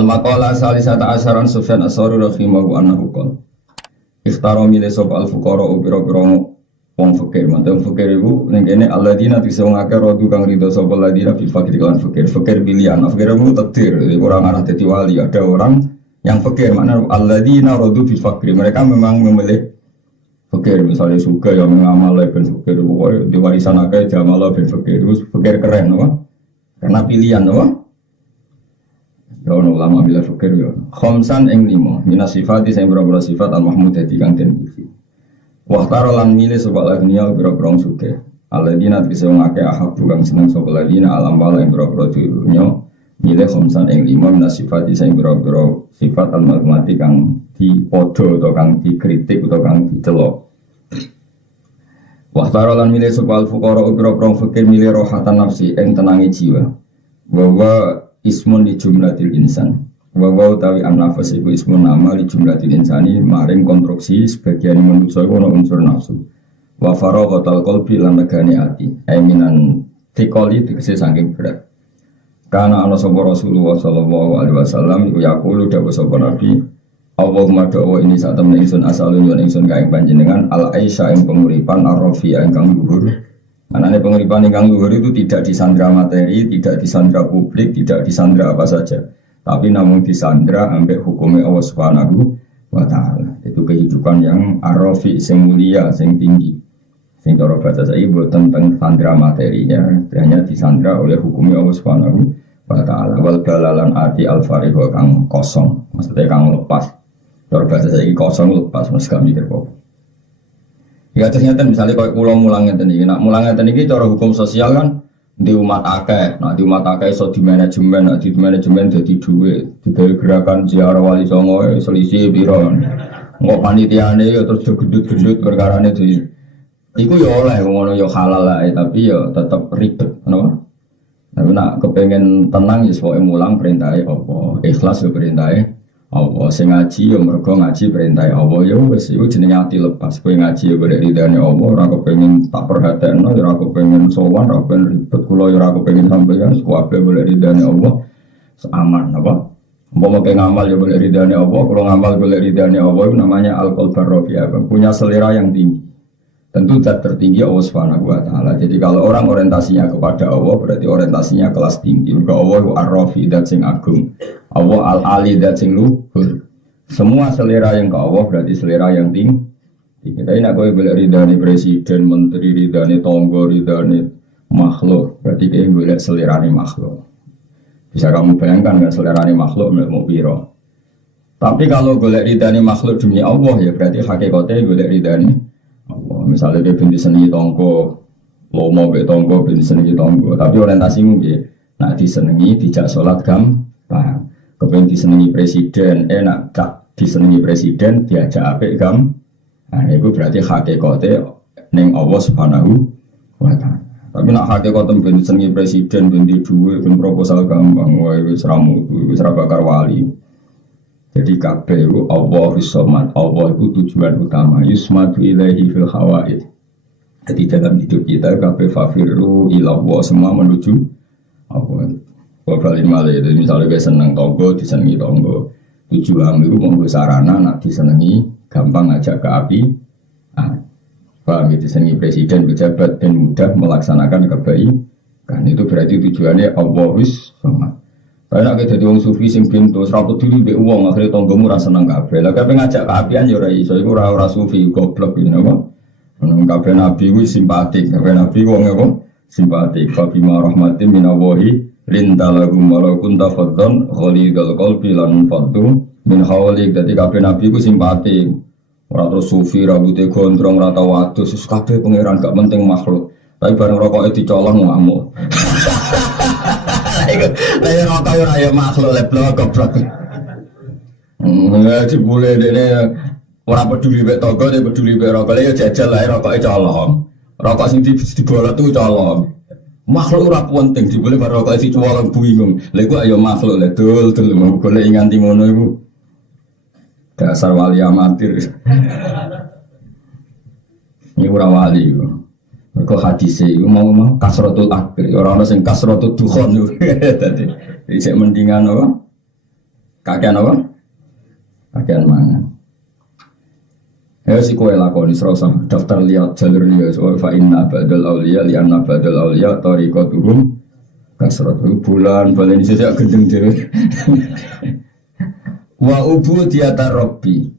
Al-maqala salisata asyaran Sufyan as-Sauri rahimahu annahu qala ikhtaro milih sapa al-fuqara pira-pira wong fakir. Mantan fakir iku ning kene alladzina tisung akeh rodu kang ridho sapa alladzina bil fakir lan fakir. Fakir pilihan, fakir itu takdir. Orang arah dadi wali, ada orang yang fakir, makna alladzina rodu bil fakir. Mereka memang memilih fakir, misalnya suka yang mengamal ben fakir, pokoknya di warisan akeh jamal ben fakir. Itu fakir keren, apa? Karena pilihan, apa? Ya ono ulama bila fakir ya. Khamsan ing 5 minas sifati sing berapa sifat al-mahmudah kang den puji. Wa tarolan milih sapa lagniya biro-biro suke. Alladzina tisung akeh ahabu kang seneng sapa lagina alam wala ing biro-biro dunya. Milih khamsan ing 5 minas sifati sing biro-biro sifat al-mahmudah kang dipodo atau kang dikritik atau kang dicelok. Wa tarolan milih sapa al-fuqara biro-biro fakir milih rohatan nafsi ing tenange jiwa. Bahwa ismun di jumlatil insan wa utawi an-nafas iku ismun nama di jumlatil insani maring konstruksi sebagian manusia iku ana unsur nafsu wa faraghatal qalbi lan negane ati minan tikoli tegese saking berat kana ana sapa Rasulullah sallallahu alaihi wasallam iku yaqulu dawuh sapa nabi Allahumma da'wa ini saat temen ingsun asalun yon ingsun kaing panjenengan al aisha ing penguripan ar-rafi'a ingkang luhur. Anane penguripan ingkang luhur itu tidak disandra materi, tidak disandra publik, tidak disandra apa saja, tapi namun disandra ambek hukumnya Allah Subhanahu wa taala. Itu kehidupan yang arafi sing mulia, sing tinggi. Sing cara bahasa saya boten tentang sandra materinya, hanya disandra oleh hukumnya Allah Subhanahu wa taala. Wal balalan ati al fariho kang kosong, maksudnya kang lepas. Cara bahasa saya kosong lepas, mas gak mikir kok. Ya ternyata misalnya kalau pulau mulang ngeten iki, nak mulang ngeten iki cara hukum sosial kan di umat akeh, nak di umat akeh iso di manajemen, nak di manajemen dadi dhuwit, digawe gerakan ziarah wali songo selisih piro. Engko panitiane ya terus gendut-gendut perkarane itu. Iku ya oleh ngono ya halal lah, tapi ya tetep ribet, kenapa? Tapi nak kepengen tenang ya pokoke mulang perintahe apa, ikhlas ya perintahe Allah. Sing ngaji ya mergo ngaji perintah Allah ya wis iku jenenge ati lepas. Kowe ngaji ya golek ridane Allah, ora kepengin tak perhatekno, ora kepengin sowan, ora kepengin ribet kula ya ora kepengin sampeyan kabeh golek ridane Allah. Aman apa? Umpama ke ngamal ya golek ridane Allah, kalau ngamal golek ridane Allah itu namanya al-qalbar rafi'a, punya selera yang tinggi. Tentu zat tertinggi Allah Subhanahu wa taala. Jadi kalau orang orientasinya kepada Allah berarti orientasinya kelas tinggi. Maka Allah ar-rafi zat sing agung. Allah al-ali zat sing luhur. Semua selera yang ke Allah berarti selera yang tinggi. Kita ini aku boleh ridani presiden, menteri, ridani tonggo, ridani makhluk. Berarti kita boleh selera ni makhluk. Bisa kamu bayangkan kan selera ni makhluk mau piro. Tapi kalau boleh ridani makhluk demi Allah ya berarti hakikatnya boleh ridani Allah. Misalnya dia binti senengi tonggo, lomo be tonggo, binti senengi tonggo. Tapi orientasimu dia, nak disenengi dijak sholat gampang. Kepengen disenengi presiden, nak tak disenengi presiden diajak apik gampang. Nah itu berarti hakikatnya neng Allah Subhanahu wa taala. Tapi nak hakikatnya binti senengi presiden, binti duwe, binti proposal gampang, wah itu seramu, itu serabakar wali. Jadi kabeh itu Allahus Samad, Allah itu tujuan utama. Yusmadu ilaihi fil hawaid. Jadi dalam hidup kita kabeh fafiru ilallah, semua menuju Allah. Wabali malih itu misalnya kita seneng tonggo, disenengi tonggo. Tujuan itu mau sarana nak disenengi, gampang ngajak ke api. Paham itu disenengi presiden, pejabat dan mudah melaksanakan kebaikan. Itu berarti tujuannya Allahus Samad. Kalau nak jadi orang sufi sing pintu, seraput dulu be uang akhirnya tonggomu rasa seneng kabeh. Lah kabeh ngajak keapian ya ora iso, iku ora sufi goblok iki napa. Nang kabeh nabi kuwi simpatik, kabeh nabi wong apa? Simpatik. Fa bima rahmatin minallahi lintalahum walau kunta faddan ghalidul qalbi lan faddu min hawlik. Dadi kabeh nabi ku simpatik. Ora terus sufi rambutnya gondrong ora tau adus, kabeh pangeran gak penting makhluk. Tapi bareng rokoke dicolong ngamuk. Lah rokok ora ya makhluk leblok goblok. Enggak boleh dene ora peduli mek tangga, nek peduli mek rokok ya jajal ae rokoke colong. Rokok sing dibolot tuh colong. Makhluk ora penting dibole bar rokoke dicolong bingung. Lha iku ayo makhluk le dul golek nganti ngono iku. Dasar wali amatir. Ini ora wali iku. Mereka hadisnya itu mau kasrotul akhir, orang-orang yang kasrotul dukhon itu. Jadi saya mendingan apa? Kakean apa? Kakean mangan. Ya si kowe lakoni serasa daftar lihat jalur liya so fa inna ba'dal auliya li anna ba'dal auliya tariqatuhum kasrat bulan balen sejak gendeng dhewe. Wa ubudiyata rabbi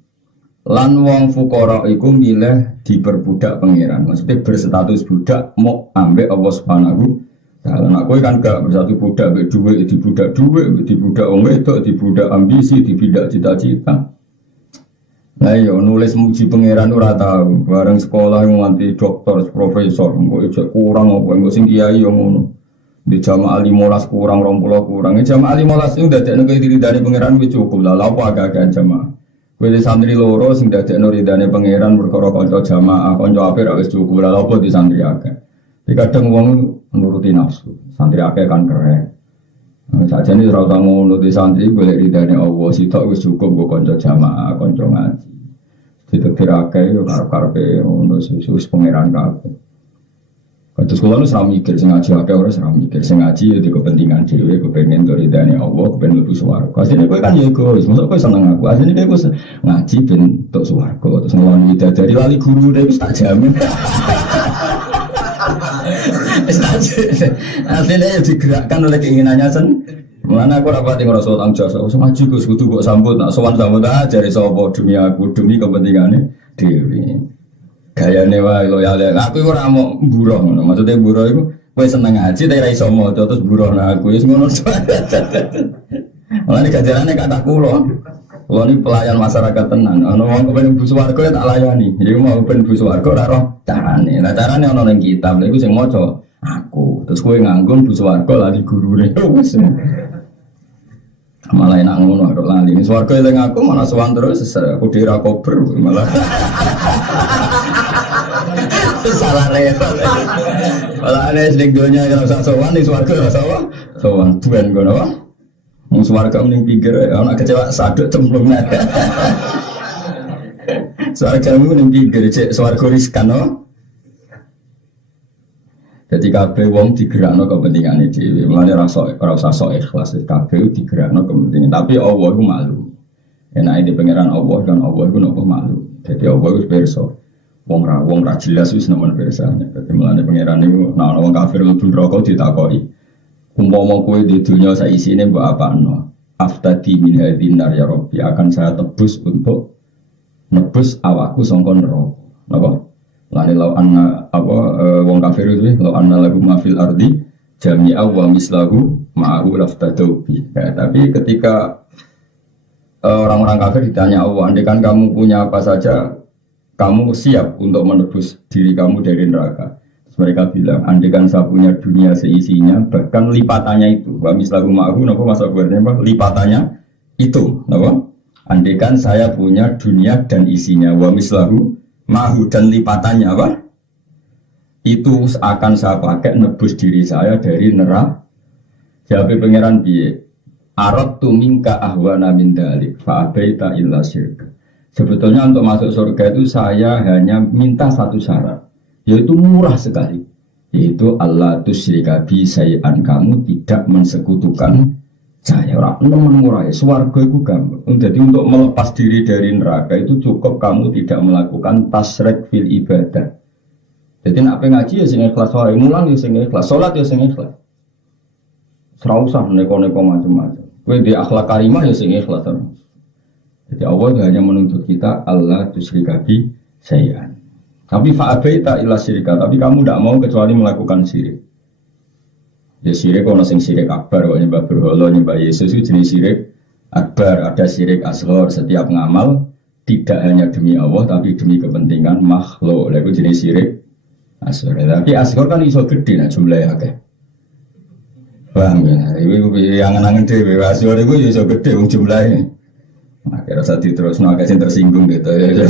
lan wong fukara iku milih diperbudak pangeran. Maksudnya berstatus budak mau ambek Allah Subhanahu taala. Nek kowe kan gak bersatu budak ambek dhuwit, dibudak wong wedok, dibudak ambisi, dibudak cita-cita. Lah yo nulis muji pangeran ora tau, bareng sekolah nganti doktor, profesor, engko ijek kurang apa engko sing kiai yo ngono. Di jamaah 15 kurang 20 kurang. Jamaah 15 itu dadekno ridane pangeran wis cukup lah. Lha apa agak jamaah. Kowe di santri loro sing dadekno ridane pangeran perkara kanca jamaah, kanca apik wis cukup lah. Apa di santri akeh. Tapi kadang wong nuruti nafsu. Santri akeh kan keren. Sajane ora usah ngono di santri golek ridane Allah, sitok wis cukup go kanca jamaah, kanca ngaji. Ditetirake yo karep-karepe ngono susus pangeran kabeh. Kados kula nu ora mikir sing ngaji akeh ora mikir sing ngaji yo di kepentingan dhewe kepengin ridane Allah, kepengin mlebu swarga. Asline kowe kan yo egois, mosok kowe seneng aku. Asline kowe ngaji ben entuk swarga terus ngeloni widadari lali guru wis tak jamin. Asline digerakkan oleh keinginannya Mulane aku rapati ngrasa tanggung jawab. Ngaji Gus kudu kok sambut, nak sowan sambut aja dari sapa demi aku, demi kepentingane dhewe. Gayane wae loyal. Aku ora mau buruh ngono. Maksudnya buruh iku kowe seneng ngaji tapi ra iso maca terus buruh nang aku wis ngono. Mulane gajarane kata kula. Kula ni pelayan masyarakat tenan. Ana wong kepen mlebu swarga tak layani. Jadi mau kepen mlebu swarga ora roh carane. Lah carane ana ning kitab. Lha iku sing maca aku. Terus kowe nganggo mlebu swarga lah di gurune. Wis. Malah enak ngono kok lali. Swarga eling aku malah sowan terus aku dira kober malah. Salah repot. Malah ana sing donya ora usah sowan ning swarga ora usah sowan tuan ngono wae. Wong swarga ning pinggir ana kecewa saduk cemplung nek. Swarga ning pinggir cek swarga riskan no. Jadi kabeh wong digerakno kepentingane dhewe. Mulane ora usah sok ikhlas kabeh digerakno kepentingan. Tapi Allah ku maklum. Enake di pangeran Allah kan Allah ku nopo maklum. Jadi Allah wis pirsa. Wong ra jelas wis nemen pirsane. Dadi mulane pangeran niku nek ana wong kafir mlebu neraka ditakoki. Umpama kowe di dunya sak isine mbok apakno? Aftadi min hadin nar ya Rabbi akan saya tebus untuk nebus awakku sangka neraka. Napa? Lani lau anna wong kafir itu lau anna lagu mafil ardi jami'a wa mislahu ma'ahu laftadau bi. Tapi ketika orang-orang kafir ditanya Allah, andai kan kamu punya apa saja, kamu siap untuk menebus diri kamu dari neraka. Terus mereka bilang, andai kan saya punya dunia seisinya, bahkan lipatannya itu. Wa mislahu ma'ahu, napa masa buatnya apa? Lipatannya itu, napa? Andai kan saya punya dunia dan isinya, wa mislahu mahu dan lipatannya apa? Itu akan saya pakai nebus diri saya dari neraka. Jawab pangeran piye? Aradtu minka ahwana min dalik fa abaita illa syirk. Sebetulnya untuk masuk surga itu saya hanya minta satu syarat, yaitu murah sekali, yaitu Allah tusyrika bi syai'an, kamu tidak mensekutukan saya. Ora nemen murah, swarga iku gampang. Jadi untuk melepas diri dari neraka itu cukup kamu tidak melakukan tasyrik fil ibadah. Jadi nek ngaji ya sing ikhlas wae, mulang ya sing ikhlas, salat ya sing ikhlas. Ora usah neko-neko macam-macam. Kowe di akhlak karimah ya sing ikhlas. Jadi Allah hanya menuntut kita Allah tusyrika bi syai'an. Tapi fa abaita illa syirka, tapi kamu tidak mau kecuali melakukan syirik. Ya syirik ono sing syirik akbar, kok nyembah berhala, nyembah Yesus itu jenis syirik akbar. Ada syirik asghar, setiap ngamal tidak hanya demi Allah tapi demi kepentingan makhluk. Lha iku jenis syirik asghar. Tapi asghar kan iso gede nah jumlahnya akeh. Paham ya? Iku angen-angen dhewe asghar iku iso gede wong jumlahe. Akhirnya saat diterusno akeh sing tersinggung gitu ya.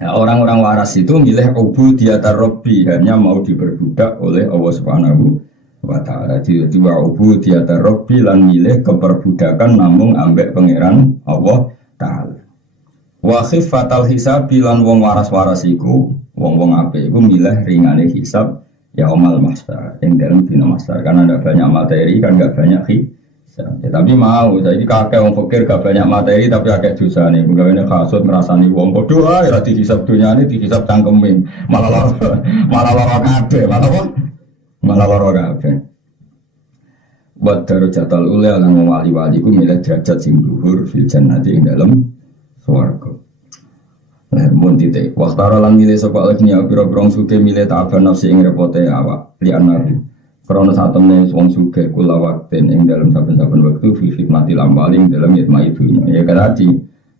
Nah, orang-orang waras itu milih ubudiyatar Rabbi, hanya mau diperbudak oleh Allah Subhanahu wa ta'ala. Jadi ubudiyatar Rabbi lan milih keperbudakan namung ambek pangeran Allah ta'ala. Wa khifatal hisab lan wong waras-waras iku, wong-wong apik iku milih ringane hisab ya amal mahsyar, ing dalem dina mahsyar. Karena ada banyak materi kan enggak banyak bisa. Ya, tapi mau, saya ini kakek wong fakir gak banyak materi tapi akeh dosa nih. Mungkin kasut ngerasani wong bodoh ya dihisap dunia ini dihisap cangkemin malah loro kabeh malah loro kabeh. Buat darajatul ula lan wali-wali ku milih derajat sing dhuwur fil jannati ing dalem swarga. Lah mun titik waqtara lan milih sapa alnya pira-pira suke milih ta'aban nafsi ing repote awak li anar. Karena saat temen wong suge kula wakten ing dalam saben-saben waktu fi fitnatil amwaling dalam yatma idunya ya berarti.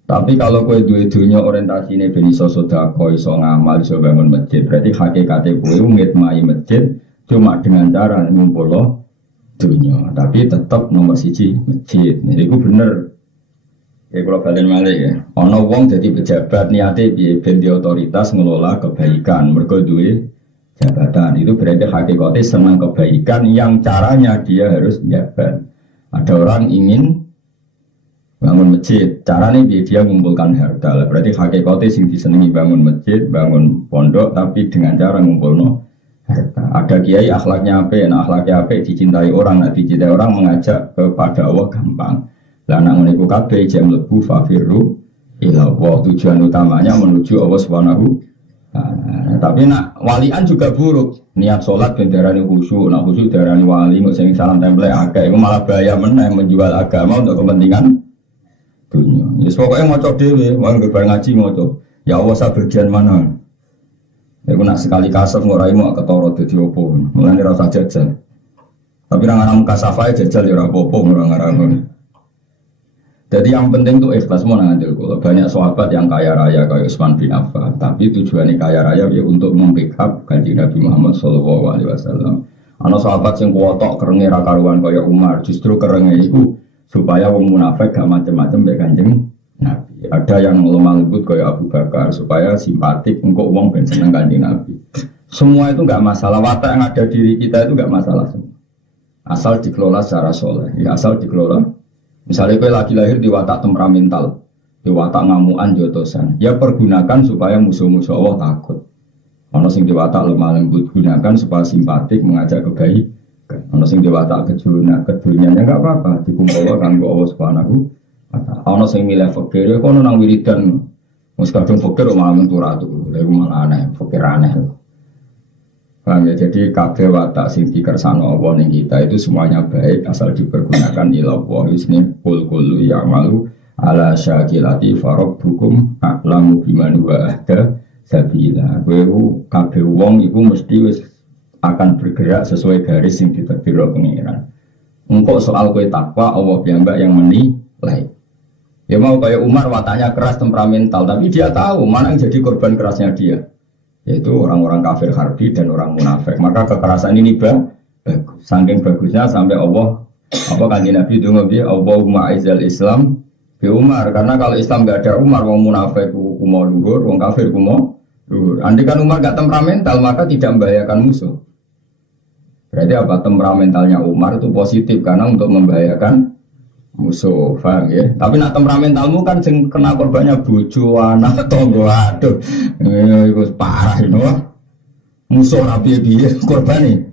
Tapi kalau kowe duwe dunya orientasine ben iso sedekah iso ngamal iso bangun masjid berarti hakikate kowe ngitmai masjid cuma dengan cara ngumpulno dunia, tapi tetap nomor siji masjid. Jadi itu bener. Ya kalau balen malih ya. Ono wong jadi pejabat niate piye ben di otoritas ngelola kebaikan, mergo duwe jabatan. Itu berarti hakikatnya senang kebaikan yang caranya dia harus jabat. Ada orang ingin bangun masjid, caranya dia mengumpulkan harta. Berarti hakikatnya sing disenengi bangun masjid, bangun pondok tapi dengan cara ngumpulno harta. Ada kiai akhlaknya apik, nah akhlaknya apik dicintai orang, nah dicintai orang mengajak kepada Allah gampang. Lah nak ngene kabeh jam lebu fafirru ila Allah, tujuan utamanya menuju Allah Subhanahu. Nah, tapi nak walian juga buruk. Niat salat ben darani khusyuk, nak khusyuk darani wali, kok sing salam template akeh iku malah bahaya meneh menjual agama untuk kepentingan dunia. Ya pokoknya maca dhewe, wong bar ngaji maca. Ya Allah sabagian mana? Aku nak sekali kasar ngoraimu ketoro dadi opo. Mulane ora usah jajal. Tapi nang anak kasafai jajal ya ora apa-apa ngarang-ngarang. Jadi yang penting tuh ikhlas mau nangandil kula. Banyak sahabat yang kaya raya kayak Utsman bin Affan, tapi tujuannya kaya raya ya untuk membackup Kanjeng Nabi Muhammad sallallahu alaihi wasallam. Ana sahabat sing kuwotok kerenge ra karuan kaya Umar, justru kerenge iku supaya wong munafik gak macam-macam mbek Kanjeng Nabi. Ada yang lemah lembut kayak Abu Bakar supaya simpatik engkau uang ben seneng Kanjeng Nabi. Semua itu enggak masalah, watak yang ada diri kita itu enggak masalah semua. Asal dikelola secara soleh, ya asal dikelola. Misalnya kowe lagi lahir di watak temperamental, di watak ngamuan jotosan, ya pergunakan supaya musuh-musuh Allah takut. Ono sing di watak lemah lembut gunakan supaya simpatik mengajak kebaikan. Ono sing di watak kedunianya enggak apa-apa, dikumpul kanggo Allah Subhanahu. Ana sing milih fakir kono nang wiridan wis kadung fakir malah mentura tuh lha malah aneh fakir aneh. Paham ya, jadi kabeh watak sing dikersano Allah ning kita itu semuanya baik asal dipergunakan ila Allah isni kul ya'malu ala syakilati farabbukum a'lamu biman wa ahda sabila. Kowe kabeh wong iku mesti wis akan bergerak sesuai garis sing ditetapkan pengiran. Engkau soal kowe takwa Allah piyambak yang menilai. Ya mau kayak Umar wataknya keras temperamental, tapi dia tahu mana yang jadi korban kerasnya dia, yaitu orang-orang kafir harbi dan orang munafik. Maka kekerasan ini bagus, saking bagusnya sampai Allah Kanjeng Nabi itu ngomong Allahumma aizal Islam bi Umar, karena kalau Islam nggak ada Umar, wong munafik kumo luhur, wong kafir kumo luhur. Andai kan Umar nggak temperamental, maka tidak membahayakan musuh. Berarti apa? Temperamentalnya Umar itu positif karena untuk membahayakan musuh, paham ya? Tapi nak temperamentalmu kan sing kena korbannya bojo, anak, tonggo, aduh, itu parah itu. Musuh rapi biye korbane,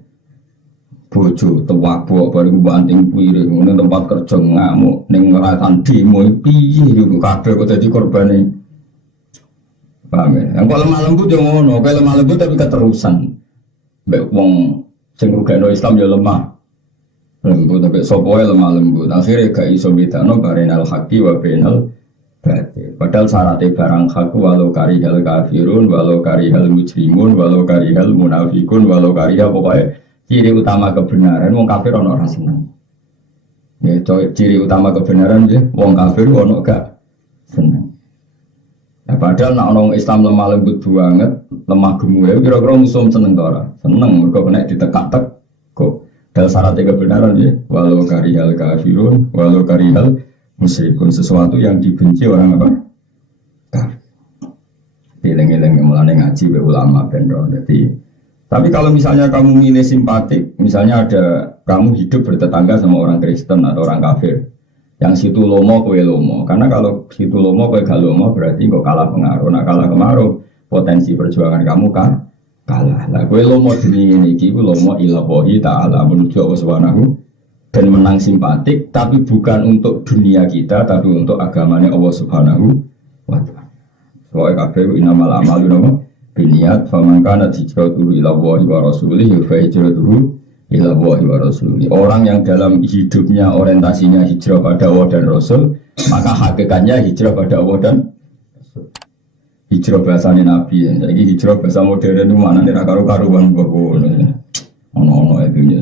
bojo, tewabok, baru banting piring, neng tempat kerja ngamuk, neng ngerasan demo, piye itu kabeh kok jadi korbane, paham ya? Yang kalau lemah lembut yang ngono, kalau lemah lembut tapi keterusan, baik wong sing rugano Islam ya lemah. Lembut tapi sopoe lemah lembut akhirnya gak iso bedano barenal haqi wa bainal batil. Padahal syaratnya barang hak walau karihal kafirun walau karihal mujrimun walau karihal munafikun walau karihal pokoknya ciri utama kebenaran wong kafir ono ora seneng. Ya ciri utama kebenaran ya wong kafir ono gak seneng. Ya padahal nak orang Islam lemah lembut banget, lemah gemuk kira-kira musuh seneng ta ora? Seneng mergo kena ditekak-tek kok. Dan syaratnya kebenaran ya, walau karihal kafirun, walau karihal musyrikun, sesuatu yang dibenci orang apa? Kafir. Eleng-eleng mulane ngaji be ulama bendro. Jadi, tapi kalau misalnya kamu milih simpatik, misalnya ada kamu hidup bertetangga sama orang Kristen atau orang kafir, yang situ lomo kowe lomo, karena kalau situ lomo kowe gak lomo berarti kok kalah pengaruh. Nah kalah pengaruh potensi perjuangan kamu kan kalah. Lah kowe lomo demi iki ku lomo ilahi ta'ala menuju Allah Subhanahu dan menang simpatik, tapi bukan untuk dunia kita, tapi untuk agamanya Allah Subhanahu wa Ta'ala. Soalnya kabeh inamal amalu nama biniat, faman kana hijratuhu ila Allahi wa rasulihi fa hijratuhu ila Allahi wa rasulihi. Orang yang dalam hidupnya orientasinya hijrah pada Allah dan Rasul, maka hakikatnya hijrah pada Allah dan Rasul. Hijrah bahasanya Nabi, jadi hijrah bahasa modern itu mana nih karu-karuan bagus, ono-ono itu ya.